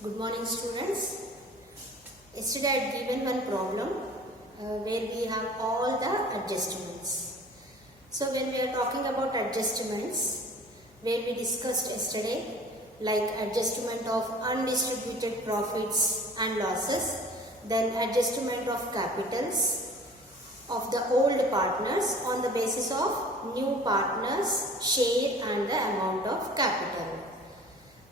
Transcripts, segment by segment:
Good morning, students. Yesterday I had given one problem where we have all the adjustments. So when we are talking about adjustments, where we discussed yesterday, like adjustment of undistributed profits and losses, then adjustment of capitals of the old partners on the basis of new partners' share and the amount of capital.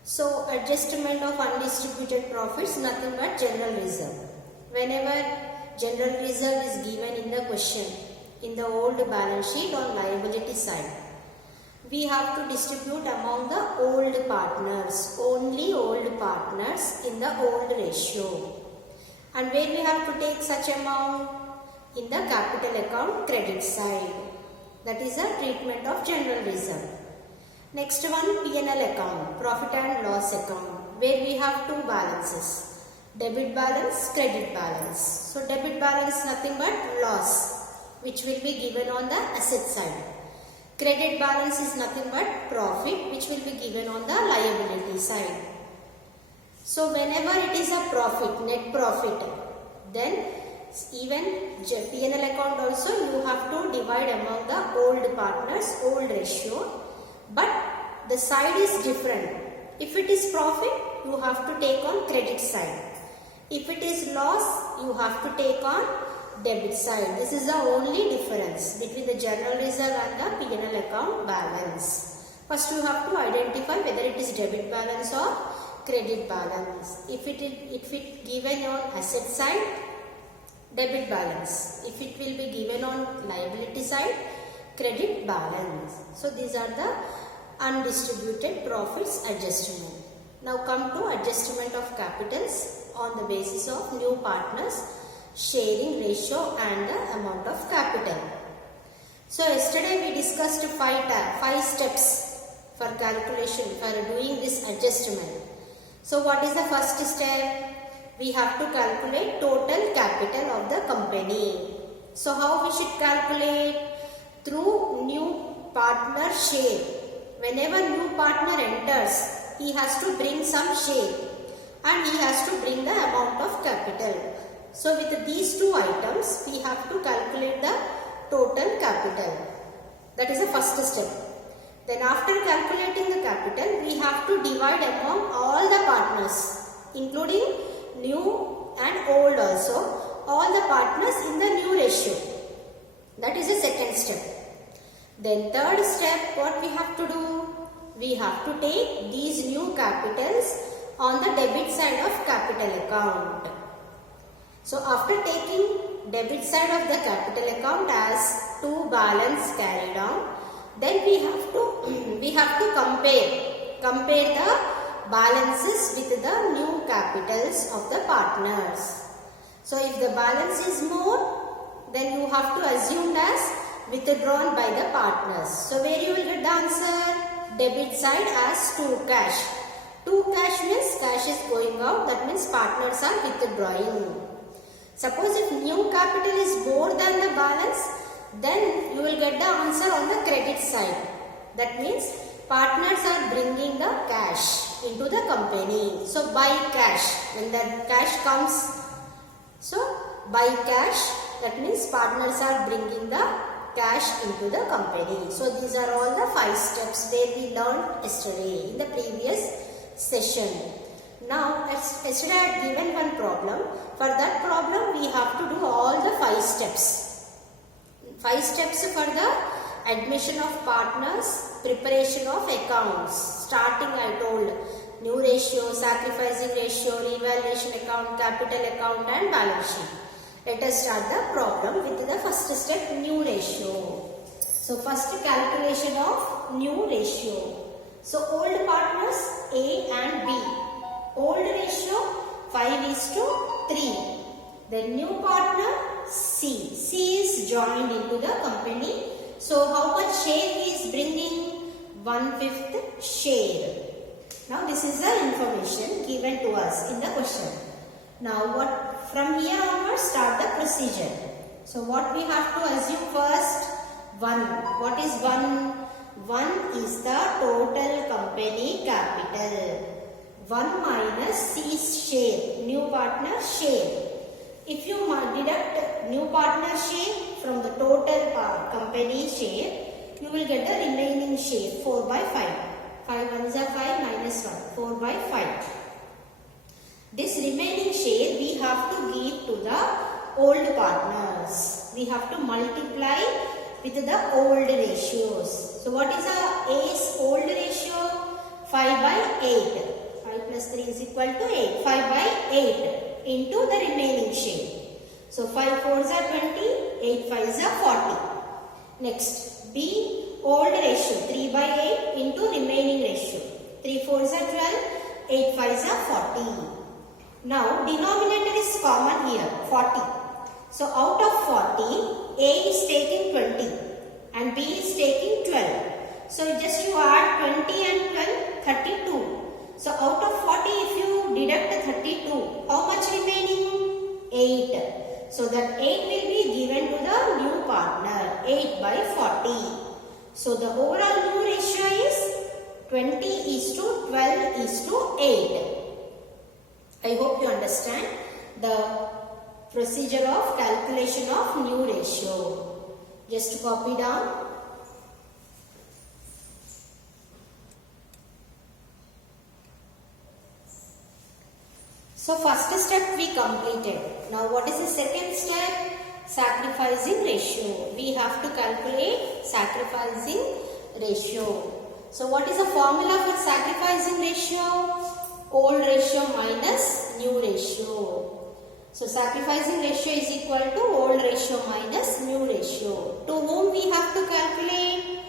So adjustment of undistributed profits, nothing but general reserve. Whenever general reserve is given in the question in the old balance sheet on liability side, we have to distribute among the old partners, only old partners in the old ratio. And where we have to take such amount? In the capital account credit side. That is the treatment of general reserve. Next one, P&L account, profit and loss account, where we have two balances, debit balance, credit balance. So debit balance nothing but loss, which will be given on the asset side. Credit balance is nothing but profit, which will be given on the liability side. So whenever it is a profit, net profit, then even P&L account also you have to divide among the old partners, old ratio. But the side is different. If it is profit, you have to take on credit side. If it is loss, you have to take on debit side. This is the only difference between the general reserve and the P&L account balance. First you have to identify whether it is debit balance or credit balance. If it given on asset side, debit balance. If it will be given on liability side, credit balance. So these are the undistributed profits adjustment. Now come to adjustment of capitals on the basis of new partners, sharing ratio and the amount of capital. So yesterday we discussed five steps for calculation for doing this adjustment. So what is the first step? We have to calculate total capital of the company. So how we should calculate? Through new partner share. Whenever new partner enters, he has to bring some share and he has to bring the amount of capital. So with these two items, we have to calculate the total capital. That is the first step. Then after calculating the capital, we have to divide among all the partners, including new and old also, all the partners in the new ratio. That is the second step. Then third step, what we have to do? We have to take these new capitals on the debit side of capital account. So after taking debit side of the capital account as to balance carried on, then we have to compare the balances with the new capitals of the partners. So if the balance is more, then you have to assume as withdrawn by the partners. So where you will get the answer? Debit side as to cash. To cash means cash is going out, that means partners are withdrawing. Suppose if new capital is more than the balance, then you will get the answer on the credit side. That means partners are bringing the cash into the company. So buy cash. When the cash comes, so buy cash, that means partners are bringing the cash into the company. So these are all the 5 steps where we learned yesterday in the previous session. Now yesterday I had given one problem. For that problem we have to do all the 5 steps. 5 steps for the admission of partners, preparation of accounts. Starting I told new ratio, sacrificing ratio, revaluation account, capital account and balance sheet. Let us start the problem with the first step, new ratio. So first calculation of new ratio. So old partners A and B. Old ratio 5:3. Then new partner C. C is joined into the company. So how much share he is bringing? 1/5 share. Now this is the information given to us in the question. Now from here onwards start the procedure. So what we have to assume first? 1. What is 1? 1 is the total company capital. 1 minus C's share, new partner share. If you deduct new partner share from the total company share, you will get the remaining share 4 by 5. 5 ones are 5 minus 1, 4 by 5. This remaining share we have to give to the old partners. We have to multiply with the old ratios. So what is A's old ratio? 5 by 8. 5 plus 3 is equal to 8. 5 by 8 into the remaining share. So 5 4s are 20, 8 5s are 40. Next, B old ratio 3 by 8 into remaining ratio. 3 4s are 12, 8 5s are 40. Now denominator is common here, 40. So out of 40, A is taking 20 and B is taking 12. So just you add 20 and 12, 32. So out of 40, if you deduct 32, how much remaining? 8. So that 8 will be given to the new partner, 8 by 40. So the overall new ratio is 20 is to 12 is to 8. I hope you understand the procedure of calculation of new ratio. Just copy down. So first step we completed. Now what is the second step? Sacrificing ratio. We have to calculate sacrificing ratio. So what is the formula for sacrificing ratio? Old ratio minus new ratio. So sacrificing ratio is equal to old ratio minus new ratio. To whom we have to calculate?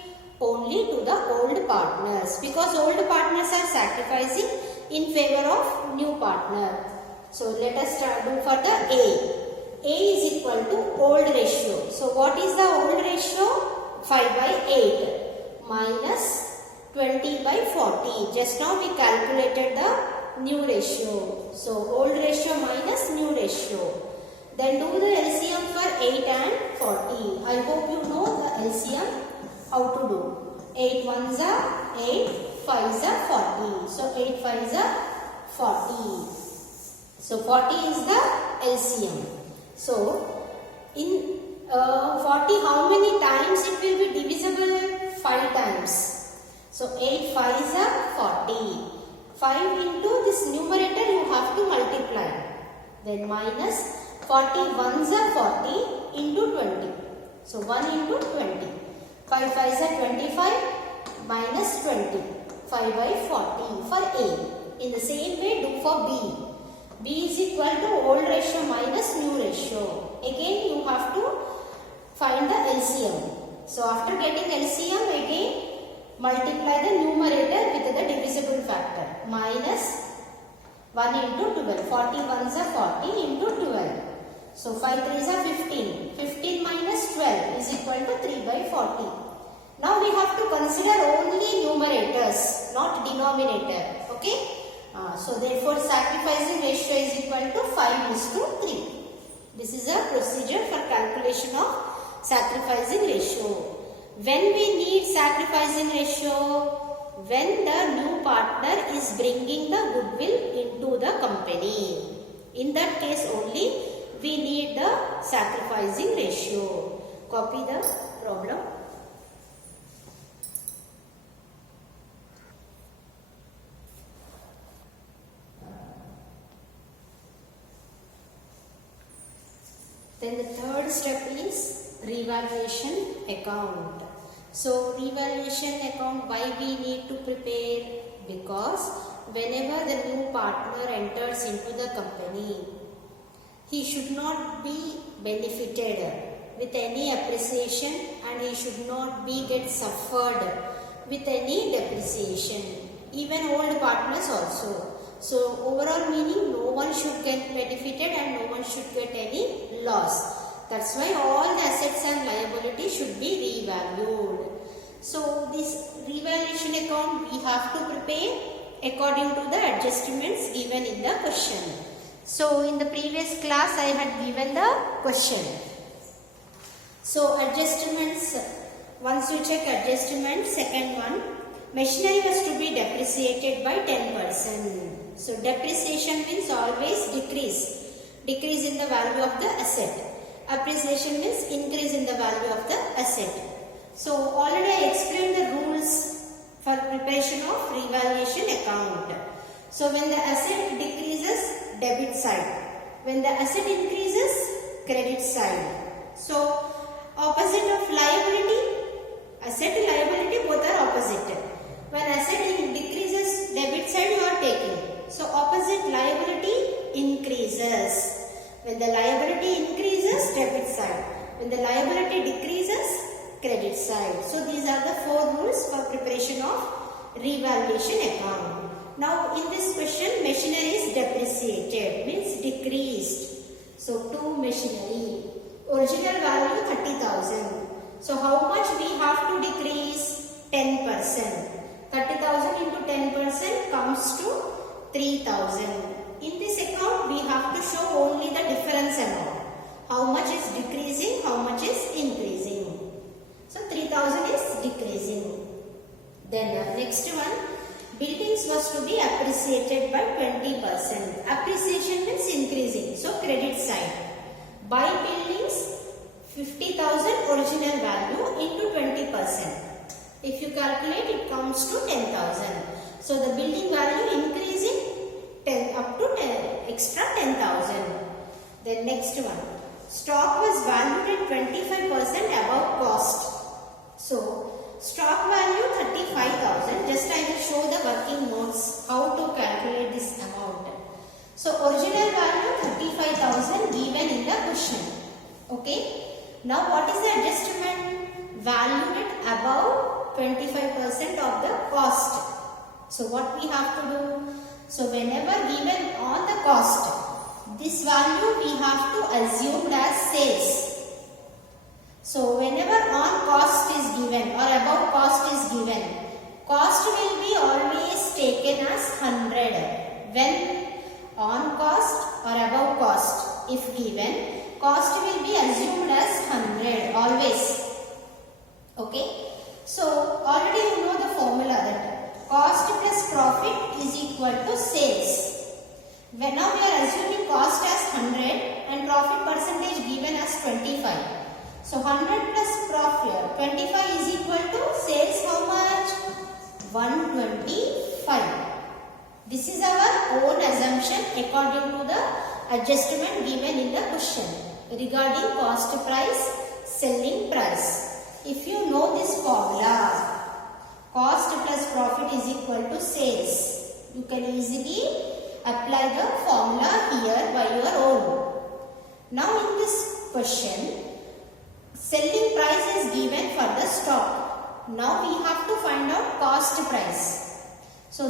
Only to the old partners, because old partners are sacrificing in favor of new partner. So let us do for the A. A is equal to old ratio. So what is the old ratio? 5 by 8 minus 20 by 40. Just now we calculated the new ratio. So old ratio minus new ratio. Then do the LCM for 8 and 40. I hope you know the LCM how to do. 8 ones are 8, 5s are 40. So 8 5s are 40. So 40 is the LCM. So in 40, how many times it will be divisible? 5 times. So 8 5s are 40. 5 into this numerator you have to multiply. Then minus 40 ones are 40 into 20. So 1 into 20. 5 5s are 25 minus 20. 5 by 40 for A. In the same way do for B. B is equal to old ratio minus new ratio. Again you have to find the LCM. So after getting LCM, again multiply the numerator with the divisible factor. Minus 1 into 12. 40 ones are 40 into 12. So 5 3s are 15. 15 minus 12 is equal to 3 by 40. Now we have to consider only numerators, not denominator. Okay. So therefore sacrificing ratio is equal to 5 is to 3. This is a procedure for calculation of sacrificing ratio. When we need sacrificing ratio? When the new partner is bringing the goodwill into the company. In that case only we need the sacrificing ratio. Copy the problem. Then the third step is revaluation account. So revaluation account, why we need to prepare? Because whenever the new partner enters into the company, he should not be benefited with any appreciation and he should not be get suffered with any depreciation. Even old partners also. So overall meaning no one should get benefited and no one should get any loss. That's why all the assets and liabilities should be revalued. So this revaluation account we have to prepare according to the adjustments given in the question. So in the previous class I had given the question. So adjustments, once you check adjustments, second one, machinery was to be depreciated by 10%. So depreciation means always decrease in the value of the asset. Appreciation means increase in the value of the asset. So already I explained the rules for preparation of revaluation account. So when the asset decreases, debit side. When the asset increases, credit side. So opposite of liability, asset liability both are opposite. When asset decreases, debit side you are taking. So opposite liability increases. When the liability increases, debit side. When the liability decreases, credit side. So these are the 4 rules for preparation of revaluation account. Now in this question, machinery is depreciated, means decreased. So to machinery, original value 30,000. So how much we have to decrease? 10%. 30,000 into 10% comes to 3,000. In this account, we have to show only the difference amount. How much is decreasing, how much is increasing. So 3,000 is decreasing. Then next one, buildings was to be appreciated by 20%. Appreciation means increasing. So credit side. Buy buildings 50,000 original value into 20%. If you calculate, it comes to 10,000. So the building value increasing up to extra 10,000. Then next one, stock was valued at 25% above cost. So stock value 35,000. Just I will show the working notes how to calculate this amount. So original value 35,000 given in the question. Okay. Now what is the adjustment? Valued at above 25% of the cost. So what we have to do? So whenever given on the cost, this value we have to assume as sales. So whenever on cost is given or above cost is given, cost will be always taken as 100. When on cost or above cost, if given, cost will be assumed as 100 always. Okay. So already you know the formula that cost plus profit is equal to sales. When now we are assuming cost as 100 and profit percentage given as 25. So 100 plus profit 25 is equal to sales how much? 125. This is our own assumption according to the adjustment given in the question regarding cost price, selling price. If you know this formula, cost plus profit is equal to sales, you can easily apply the formula here by your own. Now in this question, selling price is given for the stock. Now we have to find out cost price. So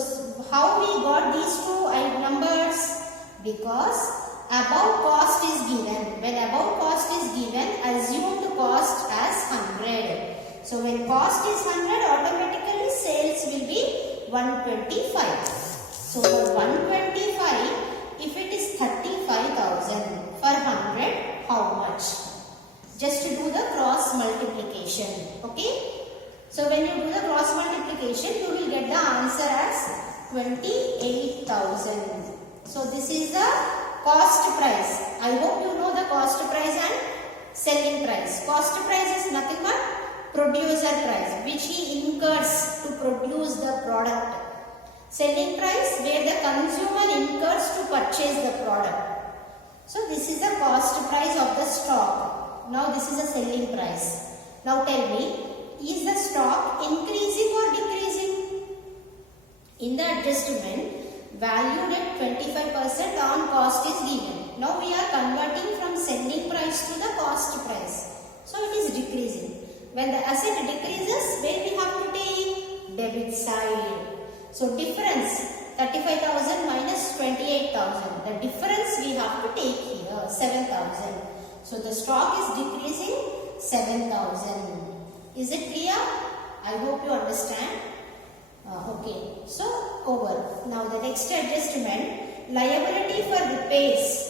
how we got these two numbers? Because above cost is given. When above cost is given, assume the cost as 100. So when cost is 100, automatically sales will be 125. So for 125, if it is 35,000 for 100, how much? Just to do the cross multiplication. Okay. So when you do the cross multiplication, you will get the answer as 28,000. So this is the cost price. I hope you know the cost price and selling price. Cost price is nothing but producer price which he incurs to produce the product. Selling price where the consumer incurs to purchase the product. So this is the cost price of the stock. Now this is the selling price. Now tell me, is the stock increasing or decreasing? In the adjustment, valued at 25% on cost is given. Now we are converting from selling price to the cost price. So it is decreasing. When the asset decreases, where we have to take? Debit side. So difference 35,000 minus 28,000. The difference we have to take here 7,000. So the stock is decreasing 7,000. Is it clear? I hope you understand. Okay. So over. Now the next adjustment, liability for repairs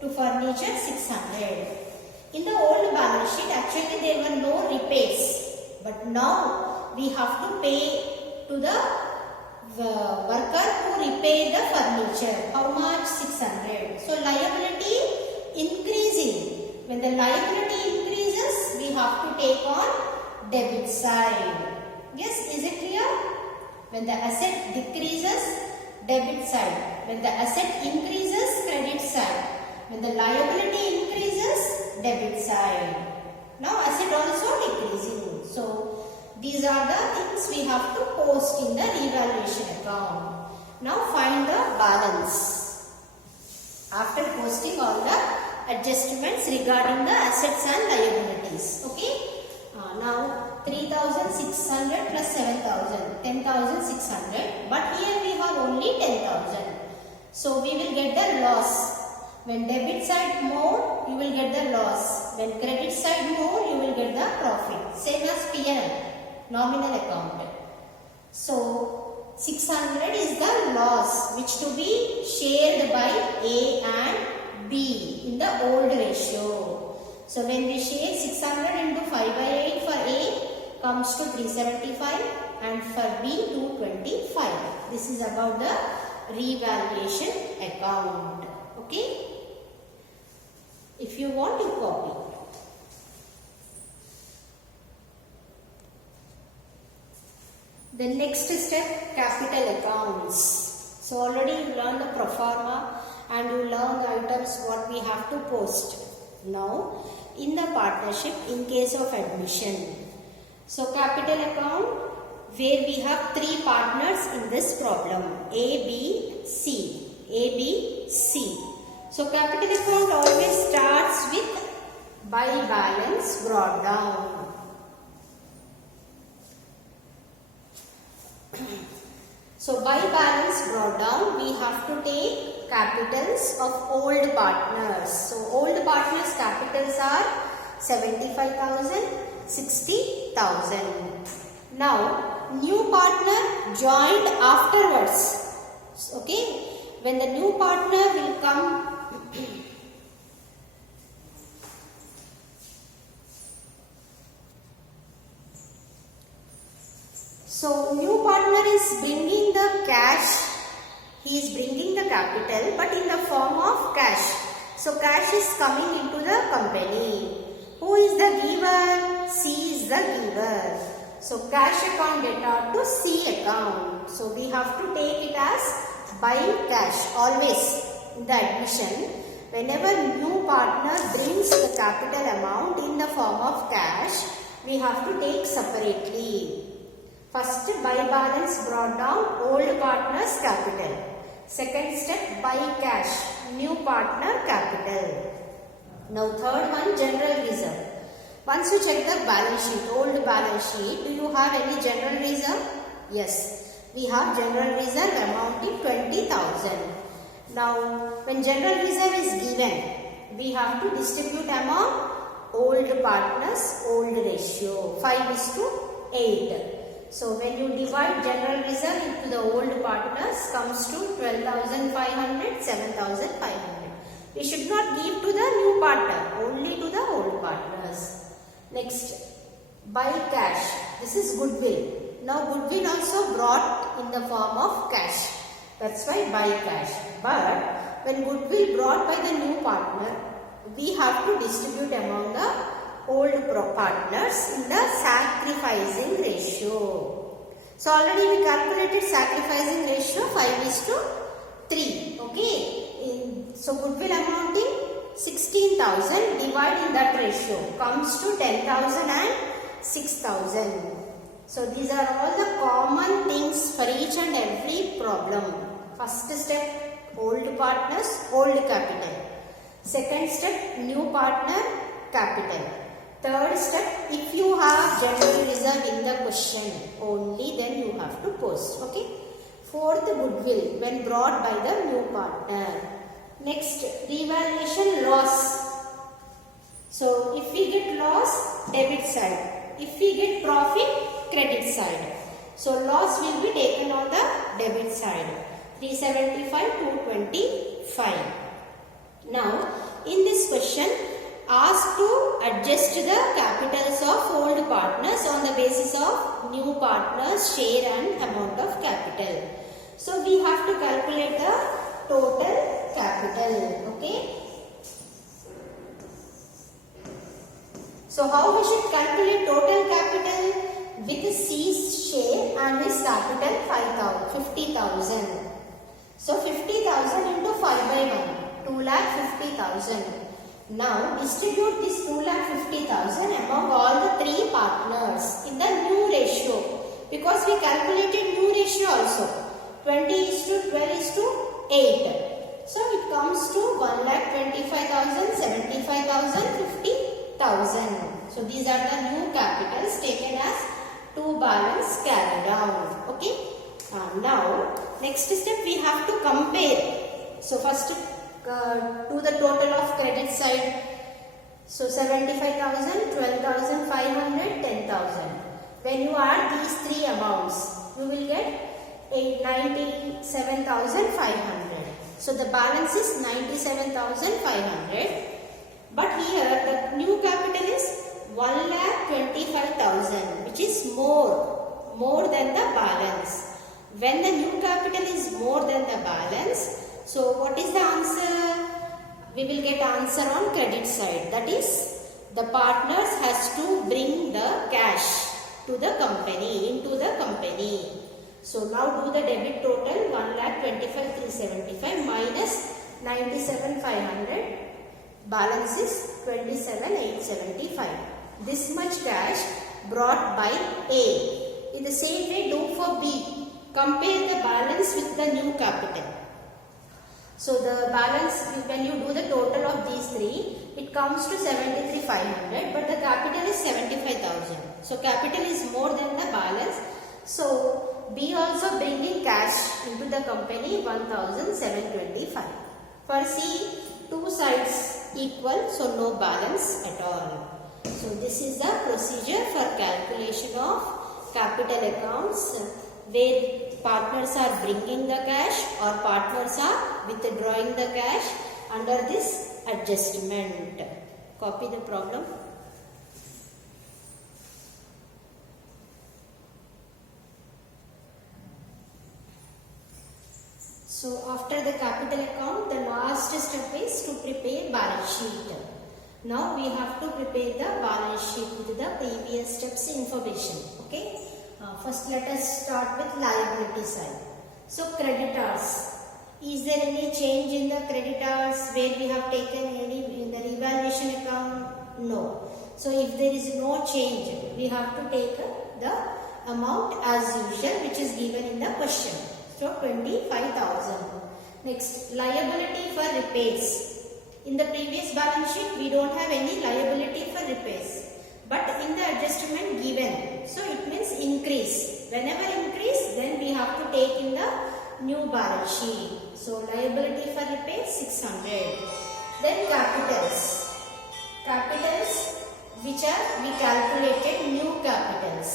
to furniture 600. In the old balance sheet actually there were no repairs, but now we have to pay to the worker who repaired the furniture. furniture. How much? 600. So liability increasing. When the liability increases, we have to take on debit side. Yes, is it clear? When the asset decreases, debit side. When the asset increases, credit side. When the liability increases, debit side. Now asset also decreasing. So these are the things we have to post in the revaluation account. Now find the balance. After posting all the adjustments regarding the assets and liabilities. Okay. Now 3,600 plus 7,000, 10,600. But here we have only 10,000. So we will get the loss. When debit side more, you will get the loss. When credit side more, you will get the profit. Same as P&L, nominal account. So 600 is the loss which to be shared by A and B in the old ratio. So when we share 600 into 5 by 8 for A comes to 375 and for B 225. This is about the revaluation account. Okay. If you want, you copy. The next step, capital accounts. So already you learned the pro forma and you learned the items what we have to post. Now in the partnership in case of admission. So capital account where we have three partners in this problem. A, B, C. A, B, C. So capital account always starts with by balance brought down. So by balance brought down, we have to take capitals of old partners. So old partners capitals are 75,000, 60,000. Now new partner joined afterwards. Okay, when the new partner will come. So new partner is bringing the cash, he is bringing the capital but in the form of cash. So cash is coming into the company. Who is the giver? C is the giver. So cash account debtor to C account. So we have to take it as by cash always in the admission. Whenever new partner brings the capital amount in the form of cash, we have to take separately. First, by balance brought down old partner's capital. Second step, by cash, new partner capital. Now third one, general reserve. Once you check the balance sheet, old balance sheet, do you have any general reserve? Yes, we have general reserve amounting 20,000. Now, when general reserve is given, we have to distribute among old partners, old ratio, 5:8. So when you divide general reserve into the old partners comes to 12,500, 7,500. We should not give to the new partner, only to the old partners. Next, by cash. This is goodwill. Now goodwill also brought in the form of cash. That's why by cash. But when goodwill brought by the new partner, we have to distribute among the old partners in the sacrificing ratio. So already we calculated sacrificing ratio 5:3. Okay. So goodwill amounting 16,000 divided that ratio comes to 10,000 and 6,000. So these are all the common things for each and every problem. First step, old partners, old capital. Second step, new partner, capital. Third step, if you have general reserve in the question, only then you have to post. Okay. Fourth, goodwill when brought by the new partner. Next, revaluation loss. So if we get loss, debit side. If we get profit, credit side. So loss will be taken on the debit side. 375 to 25. Now, in this question, asked to adjust the capitals of old partners on the basis of new partners' share and amount of capital. So we have to calculate the So how we should calculate total capital? With C's share and his capital 50,000. So 50,000 into 5 by 1, 2,50,000. Now distribute this 2,50,000 among all the three partners in the new ratio, because we calculated new ratio also, 20:12:8. So it comes to 1,25,000, 75,000, 50,000. So these are the new capitals taken as to balance carried out. Okay. Now next step we have to compare. So first do the total of credit side. So 75,000, 12,500, 10,000. When you add these three amounts, you will get 97,500. So the balance is 97,500. But here the new capital is 1,25,000, which is more than the balance. When the new capital is more than the balance, so what is the answer? We will get answer on credit side. That is, the partners has to bring the cash to the company, into the company. So now do the debit total, 1,25,375 minus 97,500. Balance is 27,875. This much cash brought by A. In the same way, do for B. Compare the balance with the new capital. So the balance, when you do the total of these three, it comes to 73,500, but the capital is 75,000. So capital is more than the balance. So B also bringing cash into the company, 1,725. For C, two sides equal, so no balance at all. So this is the procedure for calculation of capital accounts, where partners are bringing the cash or partners are withdrawing the cash under this adjustment. Copy the problem. So after the capital account, the last step is to prepare balance sheet. Now we have to prepare the balance sheet with the previous steps information. Okay. First let us start with liability side. So creditors. Is there any change in the creditors where we have taken any in the revaluation account? No. So if there is no change, we have to take the amount as usual, which is given in the question. So 25,000. Next, liability for repairs. In the previous balance sheet, we don't have any liability for repairs. But in the adjustment given, so it means increase. Whenever increase, then we have to take in the new balance sheet. So liability for repairs 600. Then capitals. Capitals which are we calculated new capitals.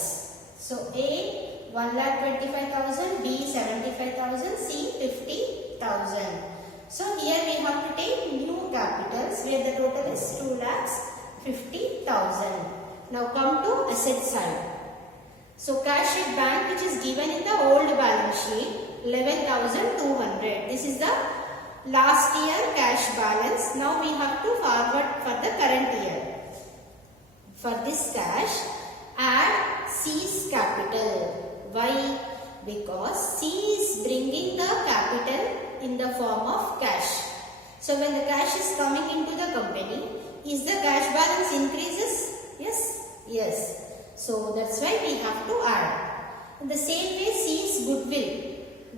So A 1,25,000, B 75,000, C 50,000. So here we have to take new capitals where the total is 2,50,000. Now come to asset side. So cash at bank, which is given in the old balance sheet, 11,200. This is the last year cash balance. Now we have to forward for the current year. For this cash, add C's capital. Why? Because C is bringing the capital in the form of cash. So when the cash is coming into the company, is the cash balance increases? Yes? Yes. So that's why we have to add. In the same way, C is goodwill.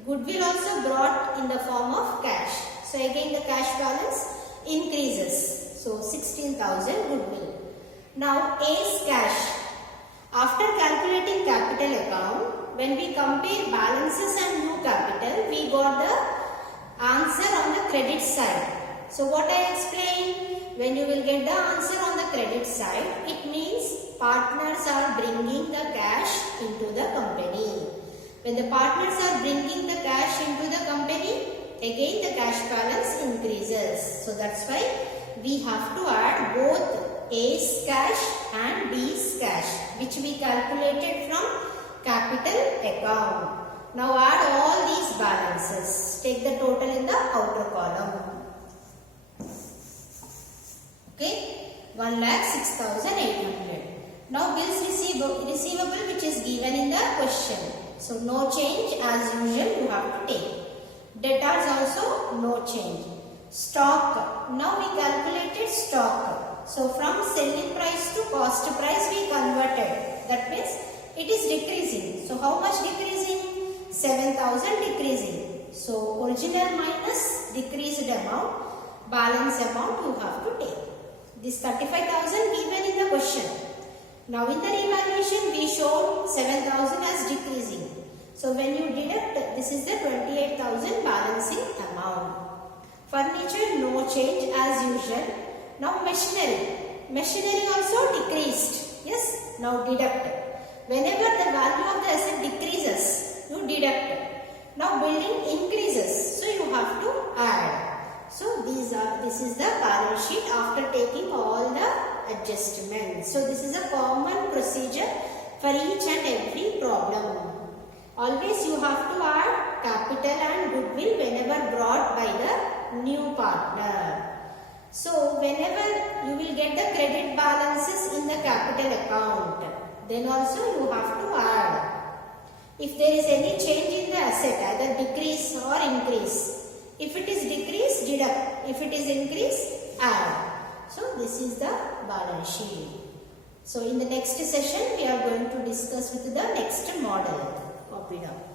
Goodwill also brought in the form of cash. So again the cash balance increases. So 16,000 goodwill. Now A's cash. After calculating capital account, when we compare balances and new capital, we got the answer on the credit side. So what I explained, when you will get the answer on the credit side, it means partners are bringing the cash into the company. When the partners are bringing the cash into the company, again the cash balance increases. So that's why we have to add both A's cash and B's cash, which we calculated from capital account. Now add all these balances. Take the total in the outer column. Okay. 1,06,800. Now bills receivable which is given in the question. So no change as usual you have to take. Debtors also no change. Stock. Now we calculated stock. So from selling price to cost price we converted. That means it is decreasing. So how much decreasing? 7,000 decreasing. So original minus decreased amount, balance amount you have to take. This 35,000 given in the question. Now in the revaluation we showed 7,000 as decreasing. So when you deduct, this is the 28,000 balancing amount. Furniture no change as usual. Now machinery. Machinery also decreased. Yes. Now deduct. Whenever the value of the asset decreases, you deduct. Now building increases. So you have to add. So this is the balance sheet after taking all the adjustments. So this is a common procedure for each and every problem. Always you have to add capital and goodwill whenever brought by the new partner. So whenever you will get the credit balances in the capital account, then also you have to add. If there is any change in the asset, either decrease or increase. If it is decrease, deduct. If it is increase, add. So this is the balance sheet. So in the next session, we are going to discuss with the next model. Copy down.